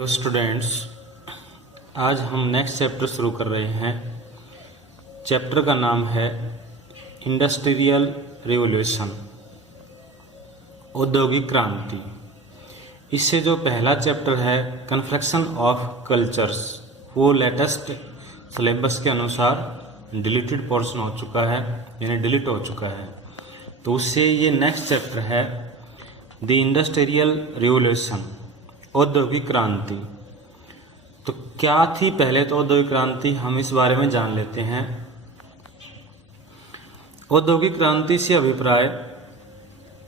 Hello students, आज हम next chapter शुरू कर रहे हैं। चैप्टर का नाम है इंडस्ट्रियल रिवॉल्यूशन, औद्योगिक क्रांति। इससे जो पहला चैप्टर है कन्फ्लेक्शन ऑफ कल्चर्स, वो लेटेस्ट सिलेबस के अनुसार डिलीटेड पोर्शन हो चुका है, यानी डिलीट हो चुका है। तो उससे ये नेक्स्ट चैप्टर है द इंडस्ट्रियल रिवॉल्यूशन, औद्योगिक क्रांति। तो क्या थी पहले तो औद्योगिक क्रांति, हम इस बारे में जान लेते हैं। औद्योगिक क्रांति से अभिप्राय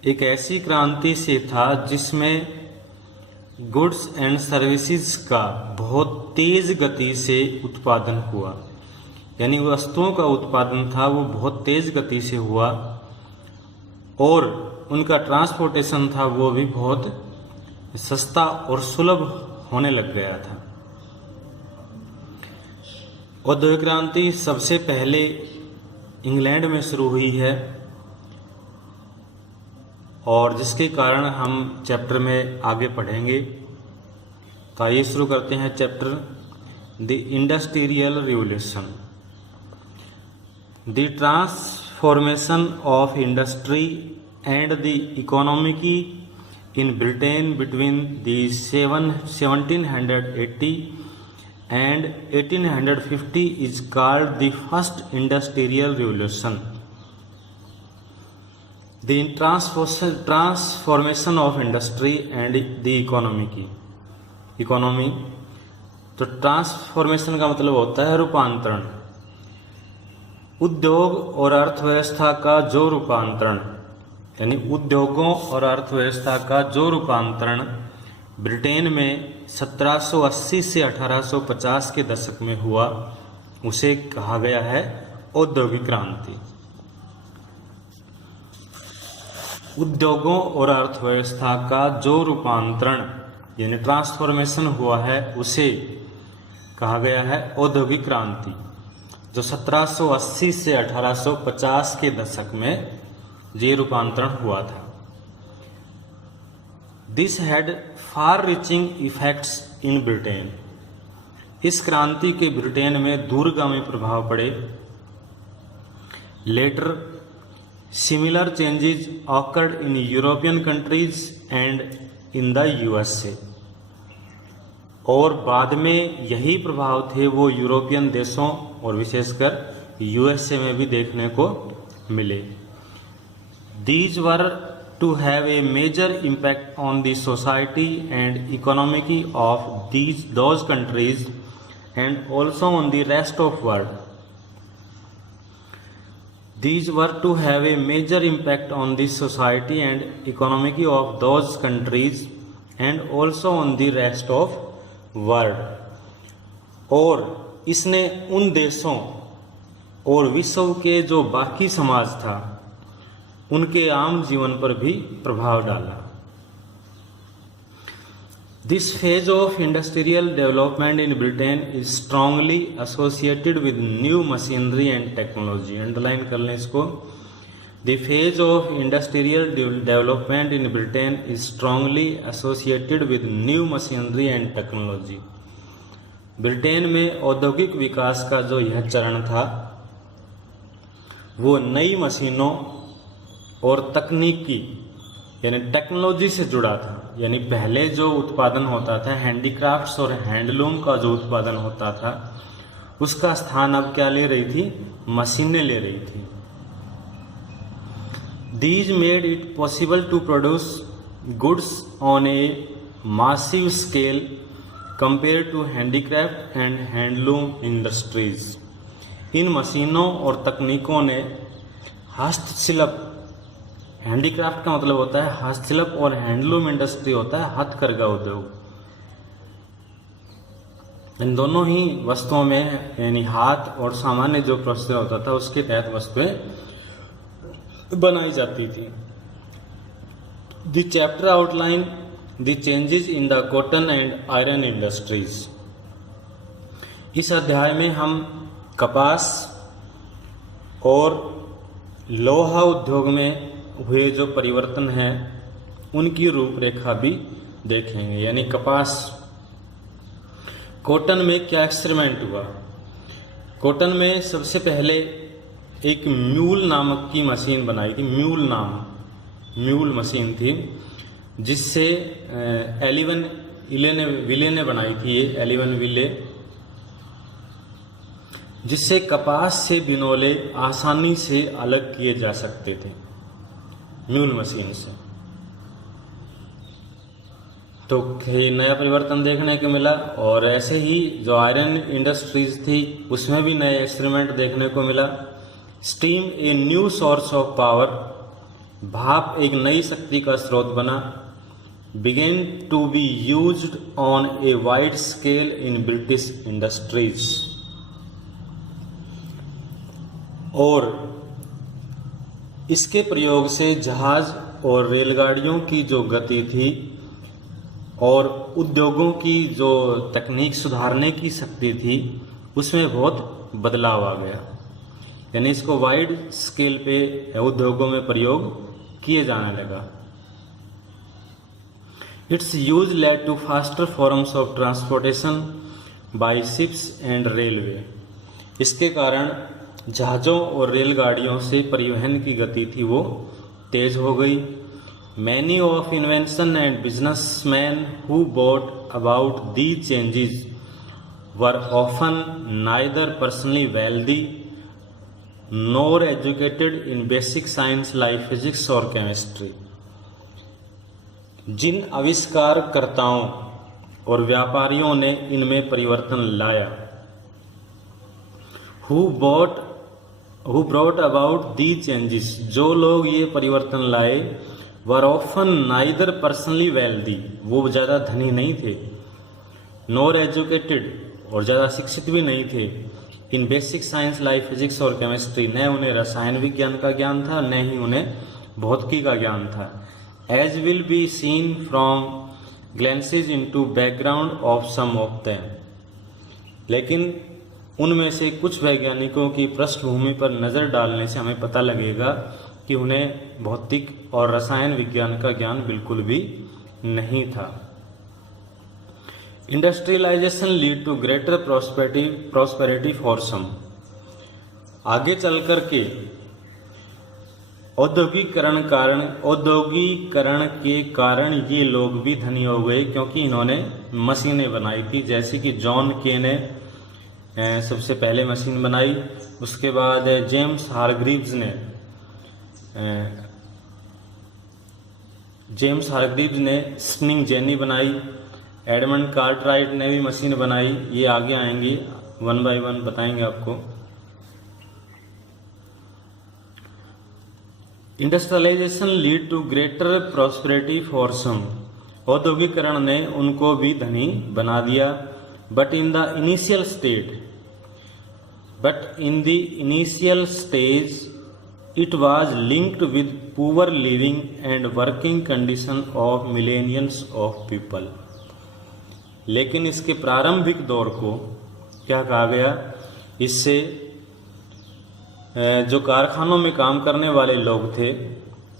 एक ऐसी क्रांति से था जिसमें गुड्स एंड सर्विसेज का बहुत तेज गति से उत्पादन हुआ, यानी वस्तुओं का उत्पादन था वो बहुत तेज गति से हुआ और उनका ट्रांसपोर्टेशन था वो भी बहुत सस्ता और सुलभ होने लग गया था। औद्योगिक क्रांति सबसे पहले इंग्लैंड में शुरू हुई है और जिसके कारण हम चैप्टर में आगे पढ़ेंगे। तो आइए शुरू करते हैं chapter the industrial revolution. The transformation of industry and the economy in Britain between the 1780 and 1850 is called the first industrial revolution. The transformation of industry and the economy. तो ट्रांसफॉर्मेशन का मतलब होता है रूपांतरण, उद्योग और अर्थव्यवस्था का जो रूपांतरण, यानी उद्योगों और अर्थव्यवस्था का जो रूपांतरण ब्रिटेन में 1780 से 1850 के दशक में हुआ, उसे कहा गया है औद्योगिक क्रांति। उद्योगों और अर्थव्यवस्था का जो रूपांतरण यानी ट्रांसफॉर्मेशन हुआ है उसे कहा गया है औद्योगिक क्रांति, जो 1780 से 1850 के दशक में ये रूपांतरण हुआ था। This had far reaching effects in Britain. इस क्रांति के ब्रिटेन में दूरगामी प्रभाव पड़े। Later similar changes occurred in European countries and in the USA. और बाद में यही प्रभाव थे वो यूरोपियन देशों और विशेषकर यूएसए में भी देखने को मिले। These were to have a major impact on the society and economy of those countries and also on the rest of world. These were to have a major impact on the society and economy of those countries and also on the rest of world. और इसने उन देशों और विश्व के जो बाकी समाज था उनके आम जीवन पर भी प्रभाव डाला। This phase of industrial development in Britain is strongly associated with new machinery and technology. Underline कर लें इसको। The phase of industrial development in Britain is strongly associated with new machinery and technology. Britain में औद्योगिक विकास का जो यह चरण था वो नई मशीनों और तकनीकी यानी टेक्नोलॉजी से जुड़ा था। यानी पहले जो उत्पादन होता था हैंडीक्राफ्ट्स और हैंडलूम का जो उत्पादन होता था उसका स्थान अब क्या ले रही थी, मशीनें ले रही थी। These made it possible to produce goods on a massive scale compare to handicraft and handloom industries. इन मशीनों और तकनीकों ने हस्तशिल्प, हैंडीक्राफ्ट का मतलब होता है हस्तशिल्प और हैंडलूम इंडस्ट्री होता है हथकरघा उद्योग। इन दोनों ही वस्तुओं में यानी हाथ और सामान्य जो प्रोसेस होता था उसके तहत वस्तुएं बनाई जाती थी। The chapter outline the changes in the cotton and iron industries. इस अध्याय में हम कपास और लोहा उद्योग में हुए जो परिवर्तन हैं उनकी रूपरेखा भी देखेंगे। यानी कपास कॉटन में क्या एक्सपेरिमेंट हुआ। कॉटन में सबसे पहले एक म्यूल नामक की मशीन बनाई थी। म्यूल मशीन थी, जिससे एलिवन विले ने बनाई थी। ये एलिवन विले, जिससे कपास से बिनोले आसानी से अलग किए जा सकते थे म्यूल मशीन से। तो ये नया परिवर्तन देखने को मिला। और ऐसे ही जो आयरन इंडस्ट्रीज थी उसमें भी नए एक्सपेरिमेंट देखने को मिला। Steam a new source of power, भाप एक नई शक्ति का स्रोत बना। Began to be used on a wide scale in British industries. और इसके प्रयोग से जहाज और रेलगाड़ियों की जो गति थी और उद्योगों की जो तकनीक सुधारने की शक्ति थी उसमें बहुत बदलाव आ गया। यानी इसको वाइड स्केल पे उद्योगों में प्रयोग किए जाने लगा। Its use led to faster forms of transportation by ships and railway. इसके कारण जहाज़ों और रेलगाड़ियों से परिवहन की गति थी वो तेज हो गई। Many of invention and businessman who bought about the changes were often neither personally wealthy nor educated in basic science like physics और केमिस्ट्री। जिन आविष्कारकर्ताओं और व्यापारियों ने इनमें परिवर्तन लाया, who brought about the changes, जो लोग ये परिवर्तन लाए, were often neither personally wealthy, वो ज़्यादा धनी नहीं थे, नॉर एजुकेटेड, और ज़्यादा शिक्षित भी नहीं थे, इन बेसिक साइंस लाइक फिजिक्स और केमिस्ट्री, न उन्हें रसायन विज्ञान का ज्ञान था न ही उन्हें भौतिकी का ज्ञान था। As will be seen from glances into background of some of them. लेकिन उनमें से कुछ वैज्ञानिकों की पृष्ठभूमि पर नज़र डालने से हमें पता लगेगा कि उन्हें भौतिक और रसायन विज्ञान का ज्ञान बिल्कुल भी नहीं था। Industrialisation lead to greater prosperity for some. आगे चल कर के औद्योगिकरण के कारण ये लोग भी धनी हो गए, क्योंकि इन्होंने मशीनें बनाई थी। जैसे कि जॉन के ने सबसे पहले मशीन बनाई, उसके बाद जेम्स हारग्रीव्स ने स्पिनिंग जेनी बनाई। एडमंड कार्टराइट ने भी मशीन बनाई। ये आगे आएंगी, वन बाय वन बताएंगे आपको। Industrialisation lead to greater prosperity for some. औद्योगिकरण ने उनको भी धनी बना दिया। But in the initial stage, it was linked with poor living and working condition of millions of people. लेकिन इसके प्रारंभिक दौर को क्या कहा गया, इससे जो कारखानों में काम करने वाले लोग थे,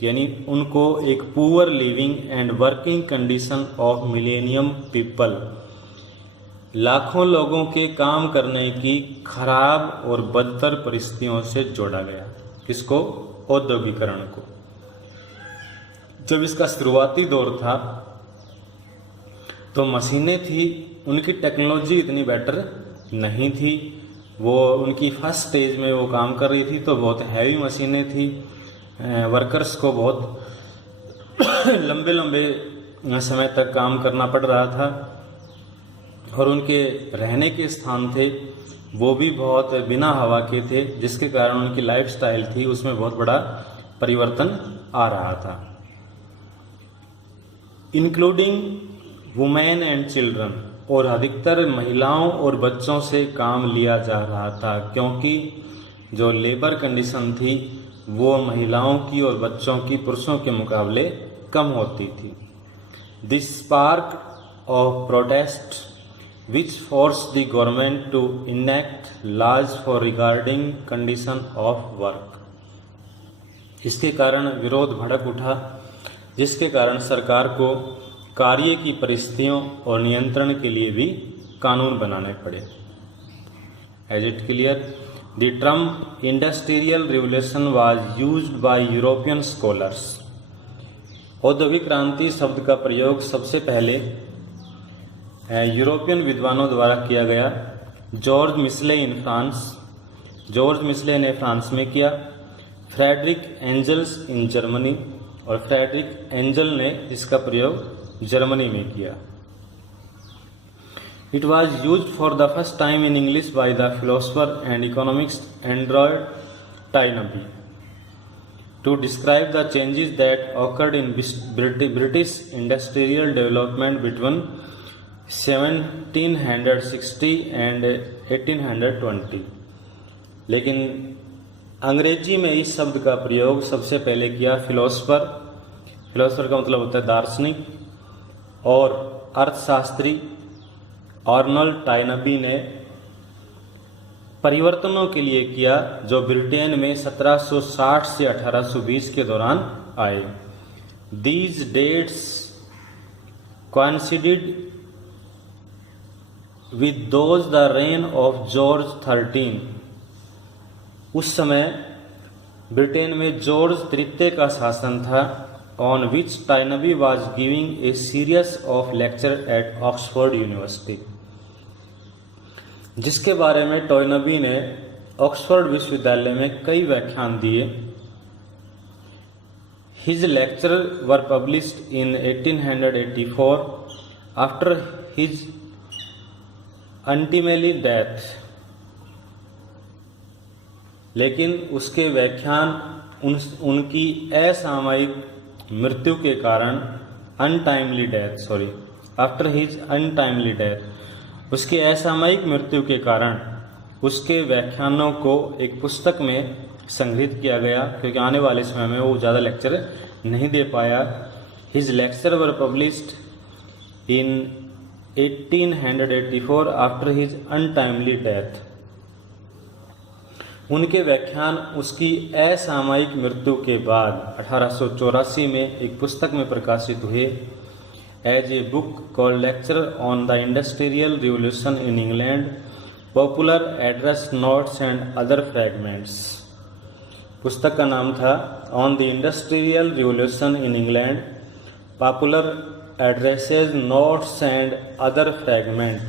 यानी उनको एक poor leaving and working condition of millennium people, लाखों लोगों के काम करने की खराब और बदतर परिस्थितियों से जोड़ा गया। किसको? औद्योगिकरण को। जब इसका शुरुआती दौर था तो मशीनें थी, उनकी टेक्नोलॉजी इतनी बेटर नहीं थी। वो उनकी फर्स्ट स्टेज में वो काम कर रही थी तो बहुत हैवी मशीनें थी। वर्कर्स को बहुत लंबे लंबे समय तक काम करना पड़ रहा था, और उनके रहने के स्थान थे वो भी बहुत बिना हवा के थे, जिसके कारण उनकी लाइफस्टाइल थी उसमें बहुत बड़ा परिवर्तन आ रहा था। इंक्लूडिंग वुमेन एंड चिल्ड्रन, और अधिकतर महिलाओं और बच्चों से काम लिया जा रहा था, क्योंकि जो लेबर कंडीशन थी वो महिलाओं की और बच्चों की पुरुषों के मुकाबले कम होती थी। This spark of protest which forced the government to enact laws for regarding condition of work। इसके कारण विरोध भड़क उठा, जिसके कारण सरकार को कार्य की परिस्थितियों और नियंत्रण के लिए भी कानून बनाने पड़े। As it clear, the term industrial revolution was used by European scholars. औद्योगिक क्रांति शब्द का प्रयोग सबसे पहले यूरोपियन विद्वानों द्वारा किया गया। जॉर्ज मिस्ले ने फ्रांस में किया, फ्रेडरिक एंजल्स इन जर्मनी, और फ्रेडरिक एंजल ने इसका प्रयोग जर्मनी में किया। It was used for the first time in English by the philosopher and economist Android Toynbee to describe the changes that occurred in British industrial development between 1760 and 1820। लेकिन अंग्रेजी में इस शब्द का प्रयोग सबसे पहले किया फिलोसोफर का मतलब होता है दार्शनिक और अर्थशास्त्री आर्नल्ड टाइनबी ने परिवर्तनों के लिए किया जो ब्रिटेन में 1760 से 1820 के दौरान आए। These dates coincided with those the reign of George XIII। उस समय ब्रिटेन में जॉर्ज तृतीय का शासन था, on which Tainby was giving a series of lecture at Oxford University, जिसके बारे में टॉयनबी ने ऑक्सफोर्ड विश्वविद्यालय में कई व्याख्यान दिए। His lecture were published in 1884 after his ultimately death. लेकिन उसके व्याख्यान उनकी असामयिक मृत्यु के कारण आफ्टर हिज अनटाइमली डेथ, उसकी असामयिक मृत्यु के कारण उसके व्याख्यानों को एक पुस्तक में संग्रहित किया गया, क्योंकि आने वाले समय में वो ज़्यादा लेक्चर नहीं दे पाया। His lecture were published in 1884 after his untimely death. उनके व्याख्यान उसकी असामयिक मृत्यु के बाद 1884 में एक पुस्तक में प्रकाशित हुए, as a book called Lecture on the Industrial Revolution in England, Popular Address Notes and Other Fragments। पुस्तक का नाम था On the Industrial Revolution in England, Popular Addresses, Notes and Other Fragments।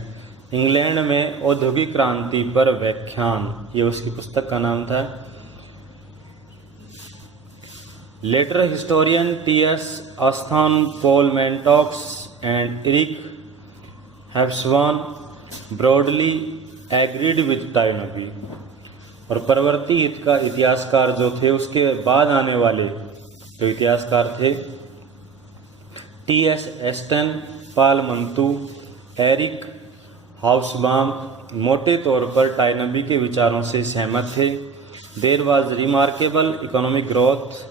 England में औद्योगिक क्रांति पर व्याख्यान, ये उसकी पुस्तक का नाम था। Later historian T.S. Aston, Paul Mantoux and Eric Hobsbawm broadly agreed with Tainby। और परवर्ती हित का इतिहासकार जो थे, उसके बाद आने वाले जो इतिहासकार थे, T.S. Aston, पाल मंतू, एरिक हॉब्सबॉम मोटे तौर पर टाइनबी के विचारों से सहमत थे। There was remarkable economic growth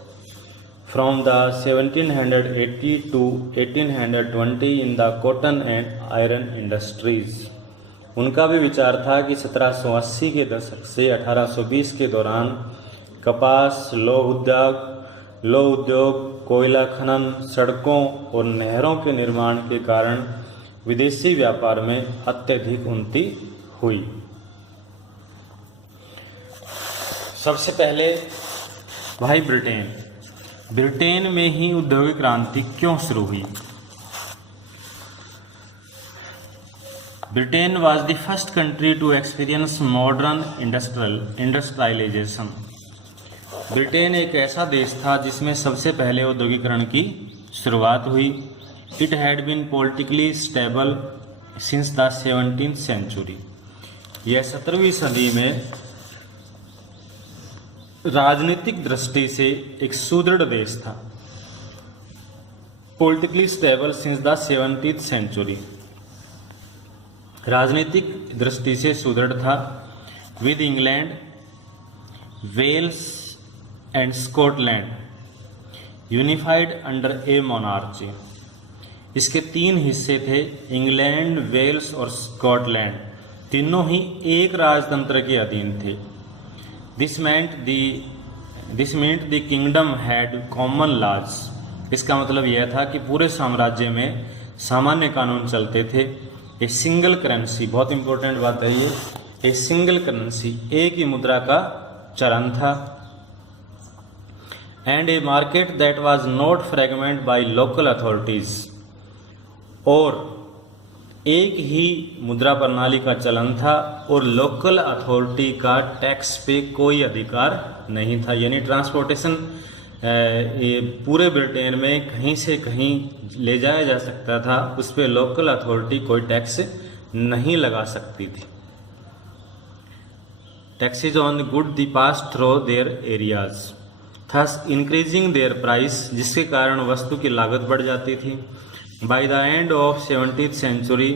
from the 1780 to 1820 in the cotton and iron industries। उनका भी विचार था कि 1780 के दशक से 1820 के दौरान कपास, लौह उद्योग, कोयला खनन, सड़कों और नहरों के निर्माण के कारण विदेशी व्यापार में अत्यधिक उन्नति हुई। सबसे पहले भाई ब्रिटेन में ही औद्योगिक क्रांति क्यों शुरू हुई? Britain was the first country to experience modern industrialisation. Britain एक ऐसा देश था जिसमें सबसे पहले औद्योगिकरण की शुरुआत हुई। It had been politically stable since the 17th century. यह 17वीं सदी में राजनीतिक दृष्टि से एक सुदृढ़ देश था। Politically stable since the 17th century, राजनीतिक दृष्टि से सुदृढ़ था। With England, Wales and Scotland unified under a monarchy. इसके 3 हिस्से थे, इंग्लैंड, वेल्स और स्कॉटलैंड, तीनों ही एक राजतंत्र के अधीन थे। This meant the kingdom had common laws। इसका मतलब यह था कि पूरे साम्राज्य में सामान्य कानून चलते थे। ए सिंगल करेंसी, बहुत इंपॉर्टेंट बात है ये, ए सिंगल करेंसी, एक ही मुद्रा का चलन था। And A market that was not fragment by local authorities, और एक ही मुद्रा प्रणाली का चलन था और लोकल अथॉरिटी का टैक्स पे कोई अधिकार नहीं था। यानी ट्रांसपोर्टेशन ये पूरे ब्रिटेन में कहीं से कहीं ले जाया जा सकता था, उस पर लोकल अथॉरिटी कोई टैक्स नहीं लगा सकती थी। Taxes on the good the pass through their areas, thus increasing their price, जिसके कारण वस्तु की लागत बढ़ जाती थी। By the end of 17th century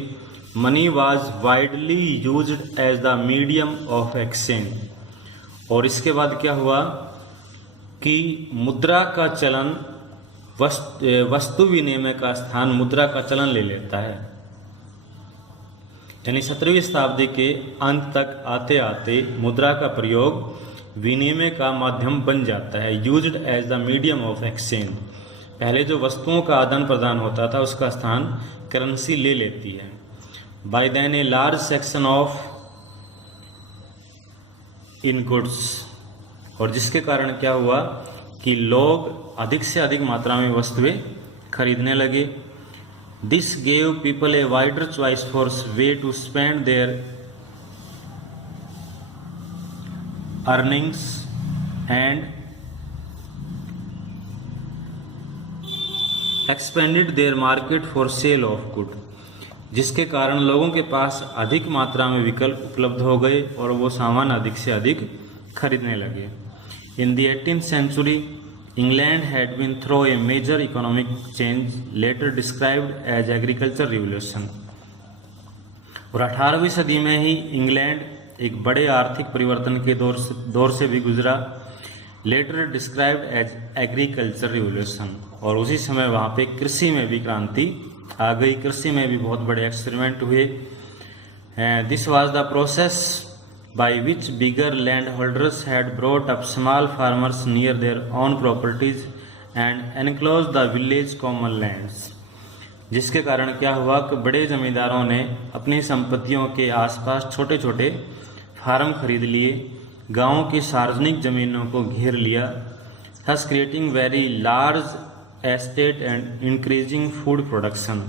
money was widely used as the medium of exchange, और इसके बाद क्या हुआ कि मुद्रा का चलन वस्तु विनिमय का स्थान मुद्रा का चलन ले लेता है। यानी 17वीं शताब्दी के अंत तक आते आते मुद्रा का प्रयोग विनिमय का माध्यम बन जाता है, used as the medium of exchange. पहले जो वस्तुओं का आदान प्रदान होता था उसका स्थान करेंसी ले लेती है। By then a large section of in goods, और जिसके कारण क्या हुआ कि लोग अधिक से अधिक मात्रा में वस्तुएं खरीदने लगे। This gave people a wider choice for way to spend their earnings and expanded their market for sale of good, जिसके कारण लोगों के पास अधिक मात्रा में विकल्प उपलब्ध हो गए और वो सामान अधिक से अधिक खरीदने लगे। In the 18th century England had been through a major economic change later described as agriculture revolution, और 18वीं सदी में ही इंग्लैंड एक बड़े आर्थिक परिवर्तन के दौर से भी गुजरा, later described as agriculture revolution, और उसी समय वहाँ पे कृषि में भी क्रांति आ गई। कृषि में भी बहुत बड़े एक्सपेरिमेंट हुए। This was the process by which bigger land holders had brought up small farmers near their own properties and enclose the village common lands, जिसके कारण क्या हुआ कि बड़े जमींदारों ने अपनी संपत्तियों के आसपास छोटे छोटे फार्म खरीद लिए, गांवों की सार्वजनिक जमीनों को घेर लिया, thus creating very large estate and increasing food production,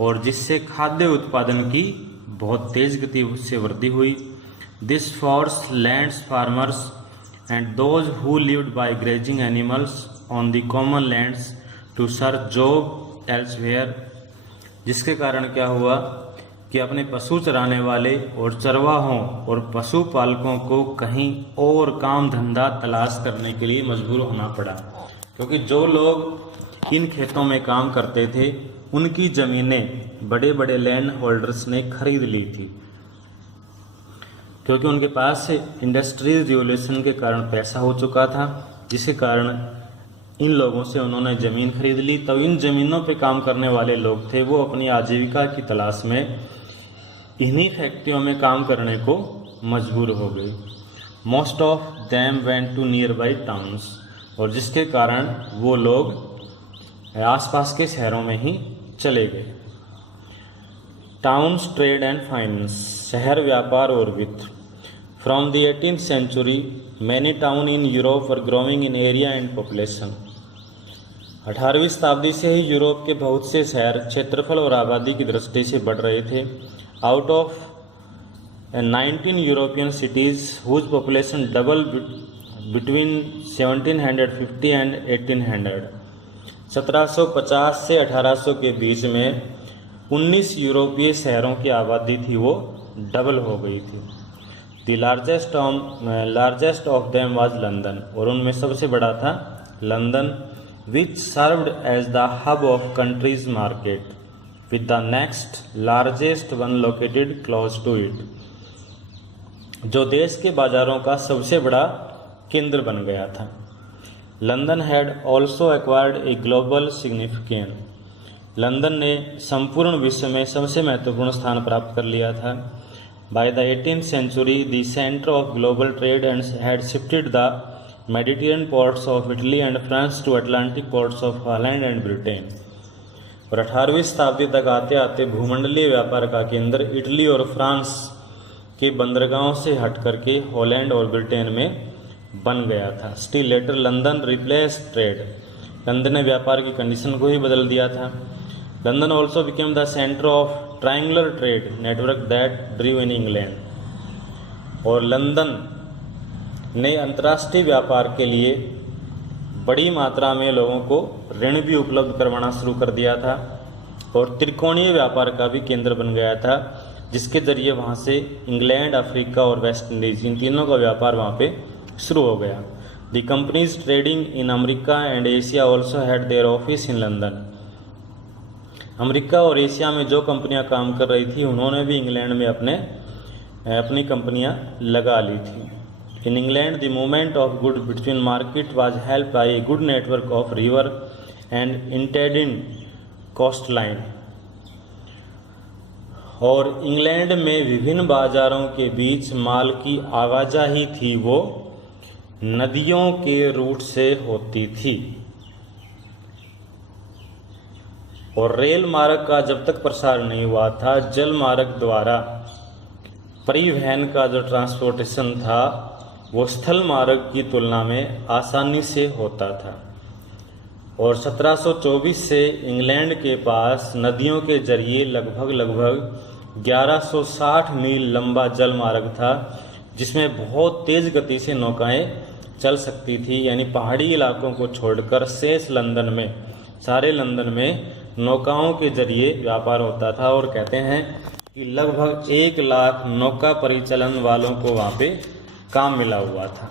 और जिससे खाद्य उत्पादन की बहुत तेज गति से वृद्धि हुई। This force lands farmers and those who lived by grazing animals on the common lands to search job elsewhere, जिसके कारण क्या हुआ कि अपने पशु चराने वाले और चरवाहों और पशुपालकों को कहीं और काम धंधा तलाश करने के लिए मजबूर होना पड़ा, क्योंकि जो लोग इन खेतों में काम करते थे उनकी ज़मीनें बड़े बड़े लैंड होल्डर्स ने खरीद ली थी, क्योंकि उनके पास इंडस्ट्रियल रिवोल्यूशन के कारण पैसा हो चुका था, जिसके कारण इन लोगों से उन्होंने ज़मीन खरीद ली। तब इन ज़मीनों पे काम करने वाले लोग थे, वो अपनी आजीविका की तलाश में इन्हीं फैक्ट्रियों में काम करने को मजबूर हो गए। Most of them went to near by towns, और जिसके कारण वो लोग आसपास के शहरों में ही चले गए। टाउन्स ट्रेड एंड फाइनेंस, शहर व्यापार और वित्त। From the 18th century many town in Europe were growing in area and population. 18वीं शताब्दी से ही यूरोप के बहुत से शहर क्षेत्रफल और आबादी की दृष्टि से बढ़ रहे थे। Out of 19 European cities whose population double between 1750 and 1800। 1750 से 1800 के बीच में 19 यूरोपीय शहरों की आबादी थी वो डबल हो गई थी। The largest of them was London, और उनमें सबसे बड़ा था London, which served as the hub of countries market with the next largest one located close to it, जो देश के बाजारों का सबसे बड़ा केंद्र बन गया था। London had also acquired a global significance, London ने संपूर्ण विश्व में सबसे महत्वपूर्ण स्थान प्राप्त कर लिया था। By the 18th century the centre of global trade and had shifted the Mediterranean ports of Italy and France to Atlantic ports of Holland and Britain. और 18वीं शताब्दी तक आते आते भूमंडलीय व्यापार का केंद्र इटली और फ्रांस के बंदरगाहों से हट करके हॉलैंड और ब्रिटेन में बन गया था। Still later London replace trade, London ने व्यापार की कंडीशन को ही बदल दिया था। London also became the centre of triangular trade network that drew in England, और लंदन ने अंतर्राष्ट्रीय व्यापार के लिए बड़ी मात्रा में लोगों को ऋण भी उपलब्ध करवाना शुरू कर दिया था और त्रिकोणीय व्यापार का भी केंद्र बन गया था, जिसके जरिए वहाँ से इंग्लैंड, अफ्रीका और वेस्ट इंडीज इन तीनों का व्यापार वहाँ पे शुरू हो गया। The companies trading in America and Asia also had their office in London. America और एशिया में जो कंपनियां काम कर रही थी उन्होंने भी इंग्लैंड में अपनी कंपनियां लगा ली थी। In England the movement of good between market was help by a good network of river and indented coast line, और इंग्लैंड में विभिन्न बाजारों के बीच माल की आवाजाही थी वो नदियों के रूट से होती थी, और रेल मार्ग का जब तक प्रसार नहीं हुआ था, जल मार्ग द्वारा परिवहन का जो ट्रांसपोर्टेशन था वो स्थल मार्ग की तुलना में आसानी से होता था। और 1724 से इंग्लैंड के पास नदियों के जरिए लगभग 1160 मील लंबा जल मार्ग था, जिसमें बहुत तेज़ गति से नौकाएं चल सकती थी। यानी पहाड़ी इलाकों को छोड़कर शेष लंदन में, सारे लंदन में नौकाओं के जरिए व्यापार होता था, और कहते हैं कि लगभग 1 लाख नौका परिचालन वालों को वहाँ पे काम मिला हुआ था।